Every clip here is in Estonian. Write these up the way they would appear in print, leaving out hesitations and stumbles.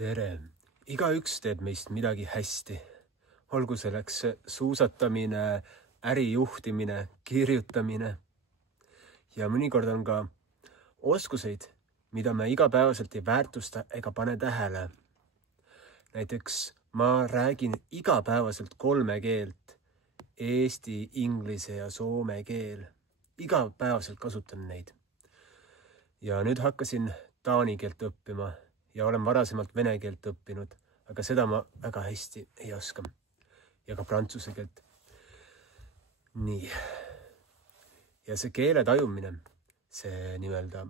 Tere! Igaüks teeb meist midagi hästi. Olgu selleks suusatamine, ärijuhtimine, kirjutamine. Ja mõnikord on ka oskuseid, mida me igapäevaselt ei väärtusta ega pane tähele. Näiteks ma räägin igapäevaselt 3 keelt. Eesti, inglise ja soome keel. Igapäevaselt kasutan neid. Ja nüüd hakkasin taani keelt õppima. Ja olen varasemalt vene keelt õppinud, aga seda ma väga hästi ei oska. Ja ka prantsuse keelt. Nii. Ja see keele tajumine, see nii-öelda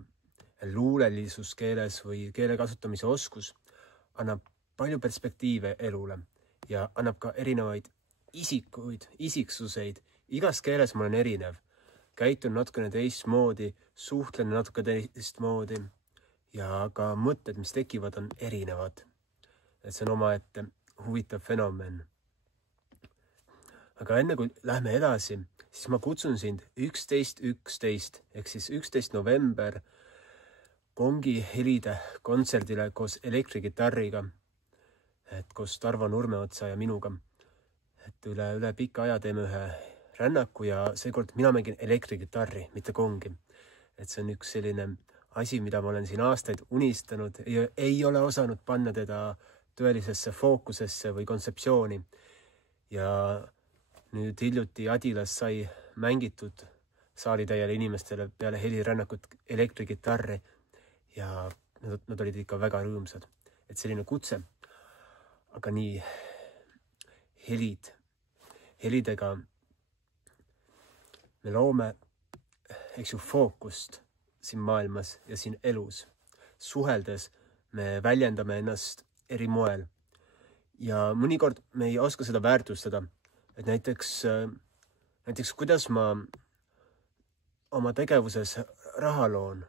luulelisus keeles või keele kasutamise oskus annab palju perspektiive elule ja annab ka erinevaid isiksuseid. Igas keeles ma olen erinev. Käitun natukene teistmoodi, suhtlen natuke teistmoodi. Ja ka mõtted, mis tekivad, on erinevad. Et see on omaette huvitav fenomen. Aga enne kui lähme edasi, siis ma kutsun sind 11.11 ehk siis 11. november Kongi helide kontserdile koos elektrikitarriga. Et koos Tarvo Nurmeotsa ja minuga. Et üle pika aja teeme ühe rännaku ja seekord mina mängin elektrikitarri, mitte kongi. Et see on üks selline asi, mida ma olen siin aastaid unistanud, ei ole osanud panna teda tõelisesse fookusesse või kontseptsiooni. Ja nüüd hiljuti Adilas sai mängitud saalitäiele inimestele peale helirännakut elektrikitarri ja nad olid ikka väga rõõmsad. Et selline kutse, aga nii helidega me loome, eks ju, fookust siin maailmas ja siin elus. Suheldes me väljendame ennast eri moel. Ja mõnikord me ei oska seda väärtustada. Et näiteks kuidas ma oma tegevuses raha loon.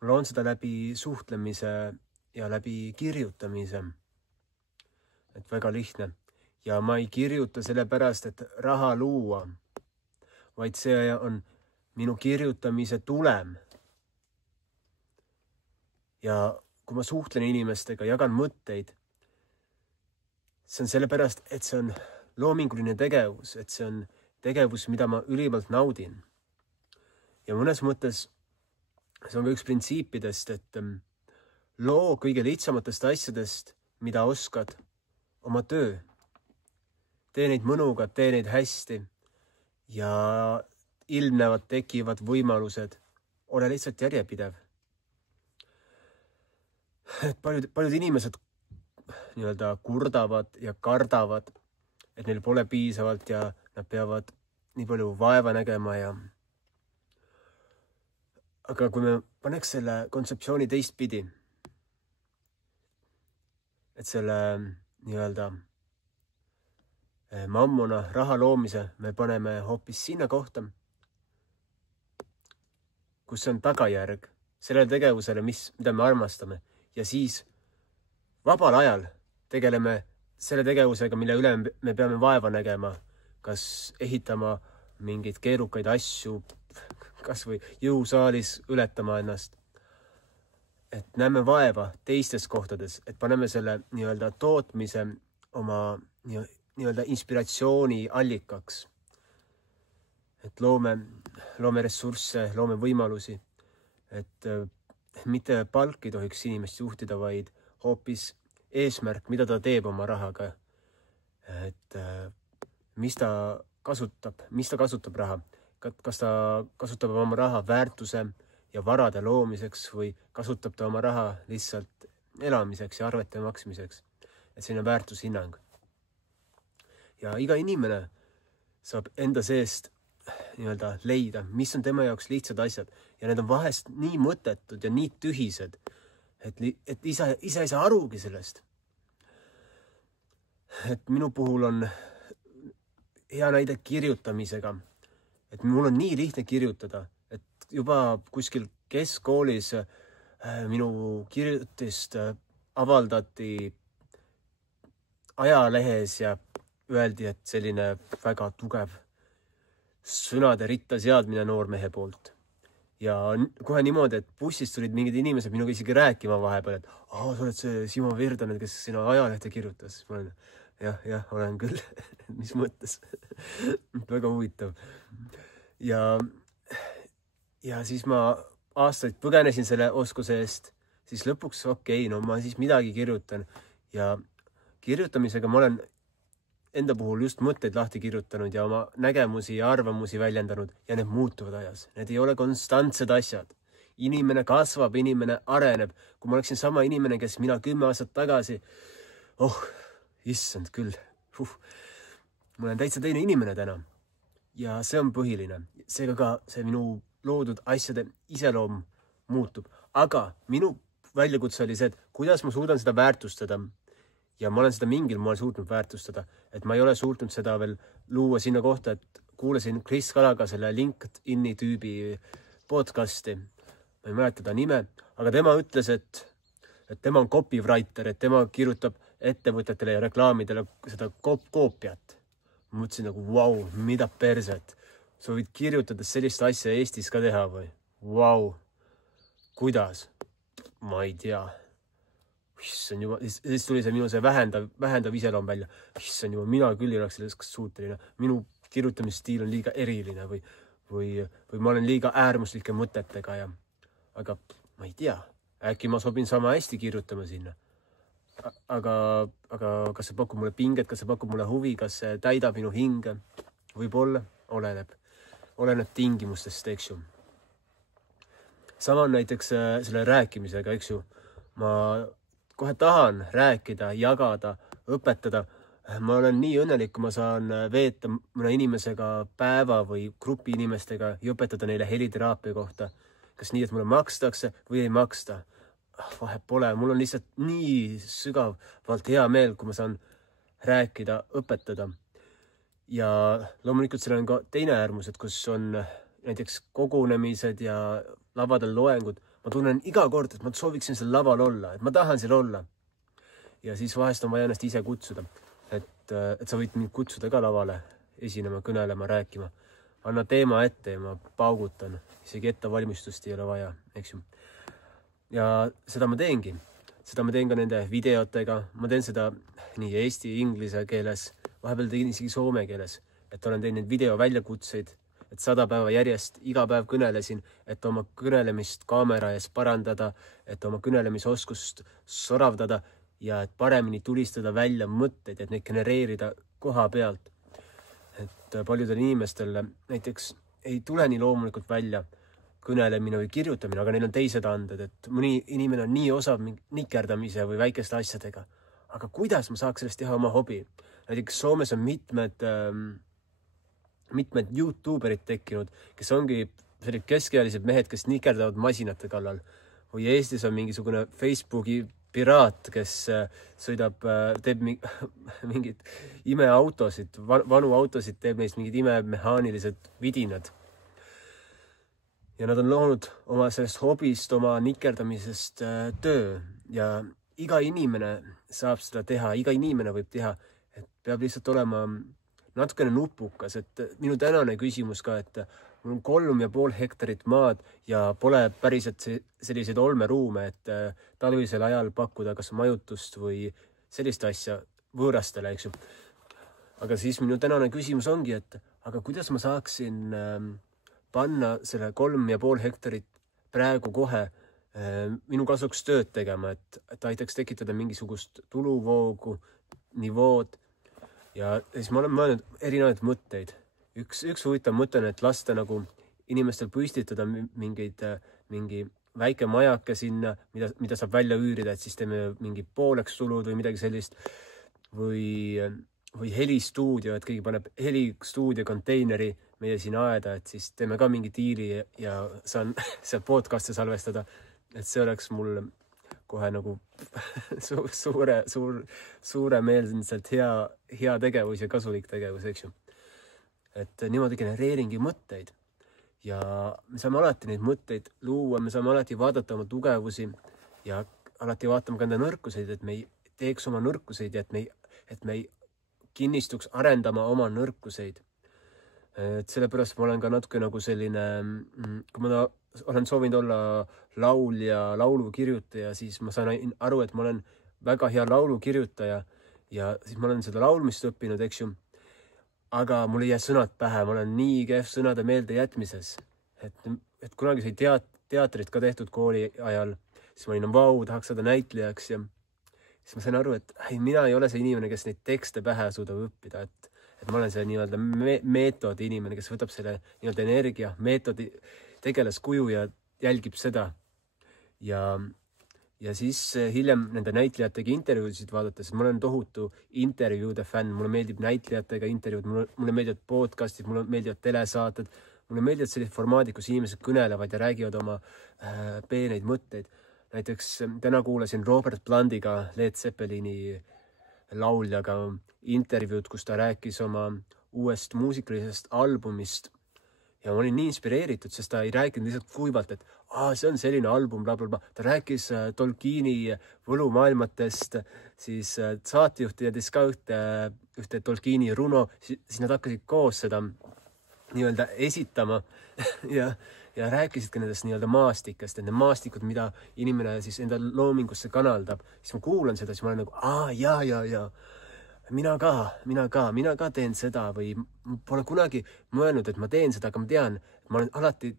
Ma loon seda läbi suhtlemise ja läbi kirjutamise. Et väga lihtne. Ja ma ei kirjuta sellepärast, et raha luua, vaid see on minu kirjutamise tulem. Ja kui ma suhtlen inimestega, jagan mõtteid, see on sellepärast, et see on loominguline tegevus, et see on tegevus, mida ma ülimalt naudin. Ja mõnes mõttes see on ka üks printsiipidest, et loo kõige lihtsamatest asjadest, mida oskad, oma töö. Tee neid mõnuga, tee neid hästi ja ilmnevad, tekivad võimalused. Ole lihtsalt järjepidev. Et paljud inimesed nii-öelda kurdavad ja kardavad, et neil pole piisavalt ja nad peavad nii palju vaeva nägema ja... Aga kui me paneks selle kontseptsiooni teistpidi, et selle nii-öelda mammona raha loomise me paneme hoopis sinna kohta, kus see on tagajärg sellele tegevusele, mida me armastame. Ja siis vabal ajal tegeleme selle tegevusega, mille üle me peame vaeva nägema, kas ehitama mingeid keerukaid asju, kas või jõusaalis ületama ennast. Et näeme vaeva teistes kohtades, et paneme selle nii-öelda tootmise oma nii-öelda inspiratsiooni allikaks. Et loome ressursse, loome võimalusi, et mitte palk ei tohiks inimest juhtida, vaid hoopis eesmärk, mida ta teeb oma rahaga. Et mis ta kasutab raha. Kas ta kasutab oma raha väärtuse ja varade loomiseks või kasutab ta oma raha lihtsalt elamiseks ja arvete maksmiseks. Et selline väärtushinnang. Ja iga inimene saab enda seest nii-öelda leida, mis on tema jaoks lihtsad asjad. Ja need on vahest nii mõttetud ja nii tühised, et ise ei saa arugi sellest. Et minu puhul on hea näide kirjutamisega. Et mul on nii lihtne kirjutada, et juba kuskil keskkoolis minu kirjutist avaldati ajalehes ja öeldi, et selline väga tugev sõnade ritta seadmine noormehe poolt. ja kohe niimoodi, et bussist tulid mingid inimesed minuga isegi rääkima vahepeal, et sa oled see Simo Virdanen, kes sina ajalehte kirjutas. Ma olen, jah, olen küll. Mis mõttes? Väga huvitav. Ja siis ma aastaid põgenesin selle oskuse eest, siis lõpuks no ma siis midagi kirjutan ja kirjutamisega ma olen enda puhul just mõtteid lahti kirjutanud ja oma nägemusi ja arvamusi väljendanud ja need muutuvad ajas. Need ei ole konstantsed asjad. Inimene kasvab, inimene areneb. Kui ma oleksin sama inimene, kes mina 10 aastat tagasi, issand küll, ma olen täitsa teine inimene täna. Ja see on põhiline. Seega ka see minu loodud asjade iseloom muutub. Aga minu väljakutse oli see, et kuidas ma suudan seda väärtustada. Ja ma olen seda mingil moel suutnud väärtustada, et ma ei ole suutnud seda veel luua sinna kohta, et kuulasin Chris Kalaga selle LinkedIni tüübi podcasti. Ma ei mäleta ta nime, aga tema ütles, et tema on copywriter, et tema kirjutab ettevõtetele ja reklaamidele seda koopiat. Ma mõtlesin nagu, vau, mida perset. Sa võid kirjutades sellist asja Eestis ka teha või? Vau, kuidas? Ma ei tea. Issand juba, siis tuli see minu see vähendav iseloom välja. Issand juba, mina küll ei oleks sellest suuteline. Minu kirjutamisstiil on liiga eriline või ma olen liiga äärmuslike mõtetega ja aga ma ei tea, äkki ma sobin sama hästi kirjutama sinna. Aga kas see pakub mulle pinget, kas see pakub mulle huvi, kas see täidab minu hinge? Võib-olla, oleneb tingimustest, eks ju. Sama on näiteks selle rääkimisega, eks ju. Ma kohe tahan rääkida, jagada, õpetada. Ma olen nii õnnelik, kui ma saan veeta mõne inimesega päeva või grupi inimestega ja õpetada neile heliteraapia kohta. Kas nii, et mulle makstakse või ei maksta? Vahet pole. Mul on lihtsalt nii sügavalt hea meel, kui ma saan rääkida, õpetada. Ja loomulikult seal on ka teine äärmus, et kus on näiteks kogunemised ja lavadel loengud. Ma tunnen iga kord, et ma sooviksin seal laval olla, et ma tahan seal olla. Ja siis vahest on vaja ennast ise kutsuda, et sa võid mind kutsuda ka lavale, esinema, kõnelema, rääkima. Anna teema ette ja ma paugutan, isegi ette valmistust ei ole vaja, eks ju. Ja seda ma teengi. Seda ma teen ka nende videotega. Ma teen seda nii eesti, inglise keeles, vahepeal tegin isegi soome keeles, et olen teinud video väljakutseid, et 100 päeva järjest iga päev kõnelesin, et oma kõnelemist kaamera ees parandada, et oma kõnelemisoskust soravdada ja et paremini tulistada välja mõtteid, et neid genereerida koha pealt. Et paljudel inimestel näiteks ei tule nii loomulikult välja kõnelemine või kirjutamine, aga neil on teised anded, et mõni inimene on nii osav nikerdamise või väikeste asjadega. Aga kuidas ma saaks sellest teha oma hobi? Näiteks Soomes on mitmed YouTuberid tekkinud, kes ongi sellised keskealised mehed, kes nikerdavad masinate kallal. Või Eestis on mingisugune Facebooki piraat, kes sõidab, teeb mingid imeautosid, vanu autosid, teeb neist mingid imemehaanilised vidinad. Ja nad on loonud oma sellest hobist, oma nikerdamisest töö ja iga inimene saab seda teha, iga inimene võib teha, et peab lihtsalt olema natukene nupukas, et minu tänane küsimus ka, et mul on 3,5 hektarit maad ja pole päriselt selliseid olmeruume, et talvisel ajal pakkuda kas majutust või sellist asja võõrastele, eks ju. Aga siis minu tänane küsimus ongi, et aga kuidas ma saaksin panna selle 3,5 hektarit praegu kohe minu kasuks tööd tegema, et aitaks tekitada mingisugust tuluvoogu, nivood. Ja siis ma olen mõelnud erinevaid mõtteid. Üks huvitav mõte on, et lasta nagu inimestel püstitada mingi väike majake sinna, mida saab välja üürida, et siis teeme mingi pooleks tulud või midagi sellist. Või helistuudio, et keegi paneb helistuudio konteineri meie siin aeda, et siis teeme ka mingi diili ja saan seal podcast'e salvestada. Et see oleks mul kohe nagu suure meelselt hea tegevus ja kasulik tegevus, eks ju. Et niimoodi genereeringi mõtteid ja me saame alati neid mõtteid luua, me saame alati vaadata oma tugevusi ja alati vaatama ka enda nõrkuseid, et me ei teeks oma nõrkuseid ja et me ei kinnistuks arendama oma nõrkuseid. Et sellepärast ma olen ka natuke nagu selline, kui ma olen soovinud olla laulja, laulukirjutaja, siis ma saan aru, et ma olen väga hea laulukirjutaja ja siis ma olen seda laulmist õppinud, eks ju. Aga mul ei jää sõnad pähe, ma olen nii kehv sõnade meelde jätmises. Et kunagi sai teatrit ka tehtud kooli ajal, siis ma olin, vau, tahaks saada näitlejaks ja siis ma sain aru, et mina ei ole see inimene, kes neid tekste pähe suudab õppida, et ma olen see nii-öelda meetodi inimene, kes võtab selle nii-öelda energia, meetodi tegelaskuju ja jälgib seda. Ja siis hiljem nende näitlejatega intervjuusid vaadates, ma olen tohutu intervjuude fänn, mulle meeldib näitlejatega intervjuud, mulle meeldivad podcastid, mulle meeldivad telesaated, mulle meeldivad sellised formaadid, kus inimesed kõnelevad ja räägivad oma peeneid mõtteid. Näiteks täna kuulasin Robert Plantiga, Led Zeppelini lauljaga intervjuud, kus ta rääkis oma uuest muusikalisest albumist. Ja ma olin nii inspireeritud, sest ta ei rääkinud lihtsalt kuivalt, et see on selline album, blablabla. Ta rääkis Tolkieni võlumaailmatest, siis saatejuhtidest ka ühte Tolkieni Runo, siis nad hakkasid koos seda nii-öelda esitama ja rääkisid ka nendest nii-öelda maastikest, need maastikud, mida inimene siis enda loomingusse kanaldab. Siis ma kuulan seda, siis ma olen nagu, jaa. Mina ka teen seda või pole kunagi mõelnud, et ma teen seda, aga ma tean, et ma olen alati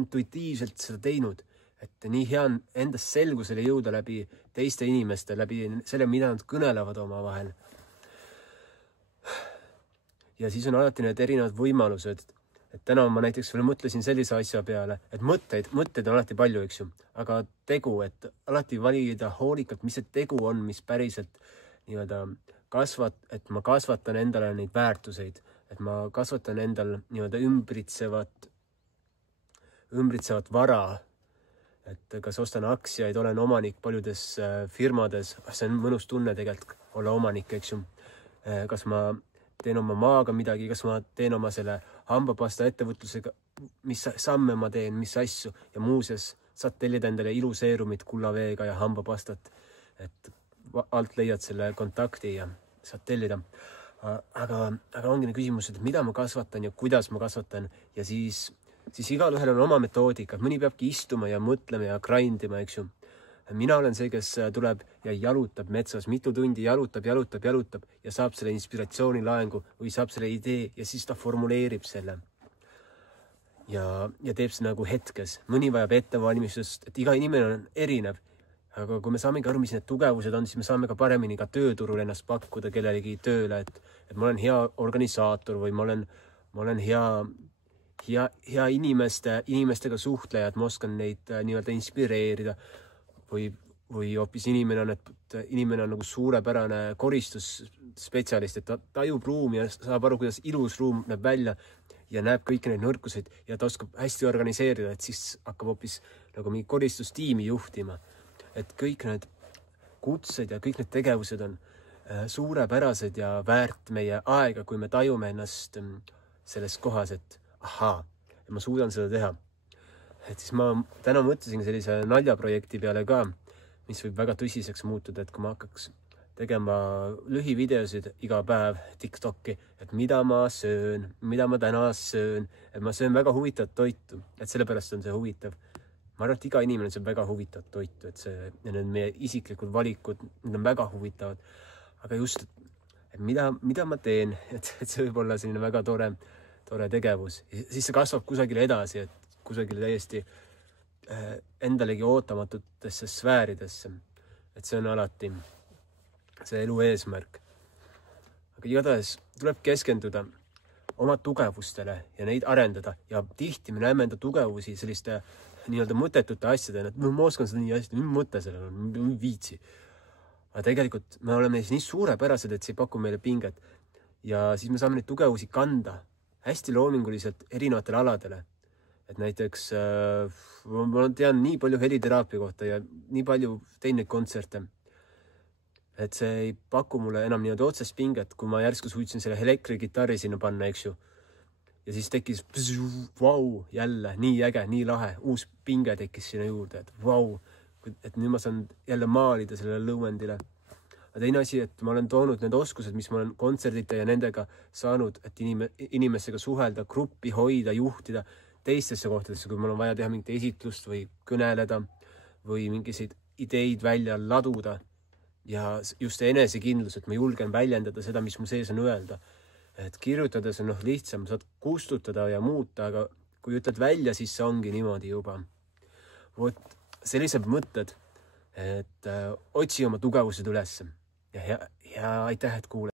intuitiivselt seda teinud, et nii hea on endast selgusele jõuda läbi teiste inimeste, läbi selle, mida nad kõnelevad oma vahel. Ja siis on alati need erinevad võimalused, et täna ma näiteks veel mõtlesin sellise asja peale, et mõtteid on alati palju, eks ju, aga tegu, et alati valida hoolikalt, mis see tegu on, mis päriselt nii-öelda et ma kasvatan endale neid väärtuseid, et ma kasvatan endal nii-öelda ümbritsevat vara, et kas ostan aktsiaid, olen omanik paljudes firmades, see on mõnus tunne tegelikult olla omanik, eks ju, kas ma teen oma maaga midagi, kas ma teen oma selle hambapasta ettevõtlusega, mis samme ma teen, mis asju ja muuseas saad tellida endale iluseerumit kullaveega ja hambapastat, et alt leiad selle kontakti ja saad tellida. Aga ongi need küsimused, et mida ma kasvatan ja kuidas ma kasvatan ja siis igal ühel on oma metoodika, mõni peabki istuma ja mõtlema ja grindima, eks ju. Mina olen see, kes tuleb ja jalutab metsas, mitu tundi jalutab ja saab selle inspiratsioonilaengu või saab selle idee ja siis ta formuleerib selle. Ja teeb see nagu hetkes. Mõni vajab ettevalmistust, et iga inimene on erinev. Aga kui me saamegi aru, mis need tugevused on, siis me saame ka paremini ka tööturul ennast pakkuda kellelegi tööle, et ma olen hea organisaator või ma olen hea inimestega suhtleja, et ma oskan neid nii-öelda inspireerida või hoopis inimene on nagu suurepärane koristusspetsialist, et ta tajub ruumi ja saab aru, kuidas ilus ruum näeb välja ja näeb kõiki neid nõrkuseid ja ta oskab hästi organiseerida, et siis hakkab hoopis nagu mingi koristustiimi juhtima. Et kõik need kutsed ja kõik need tegevused on suurepärased ja väärt meie aega, kui me tajume ennast selles kohas, et ma suudan seda teha. Et siis ma täna mõtlesin sellise naljaprojekti peale ka, mis võib väga tõsiseks muutuda, et kui ma hakkaks tegema lühivideosid iga päev TikTok'i, et mida ma söön, mida ma täna söön, et ma söön väga huvitavat toitu, et sellepärast on see huvitav. Ma arvan, et iga inimene sööb väga huvitavat toitu, et need meie isiklikud valikud, need on väga huvitavad. Aga just, et mida ma teen, et see võib olla selline väga tore tegevus. Siis see kasvab kusagile edasi, et kusagile täiesti endalegi ootamatutesse sfääridesse. Et see on alati see elu eesmärk. Aga igatahes tuleb keskenduda oma tugevustele ja neid arendada. Ja tihti me näeme enda tugevusi selliste nii-öelda mõttetute asjadena, et ma oskan seda nii hästi, mis mõte sellel on, mis viitsi. Aga tegelikult me oleme nii suurepärased, et see ei paku meile pinget. Ja siis me saame neid tugevusi kanda hästi loominguliselt erinevatele aladele. Et näiteks ma tean nii palju heliteraapia kohta ja nii palju teinud kontserte, et see ei paku mulle enam nii-öelda otsest pinget, kui ma järsku suutsin selle elektrigitarri sinna panna, eks ju. Ja siis tekkis, jälle, nii äge, nii lahe, uus pinge tekkis sinna juurde, et nüüd ma saan jälle maalida sellele lõuendile. Aga teine asi, et ma olen toonud need oskused, mis ma olen kontserdite ja nendega saanud, et inimestega suhelda, gruppi hoida, juhtida, teistesse kohtadesse, kui mul on vaja teha mingit esitlust või kõneleda või mingiseid ideid välja laduda ja just enesekindlus, et ma julgen väljendada seda, mis mu sees on öelda. Et kirjutades on lihtsam, saad kustutada ja muuta, aga kui ütled välja, siis see ongi niimoodi juba. Sellised mõtted, et otsi oma tugevused üles ja aitäh, et kuuled.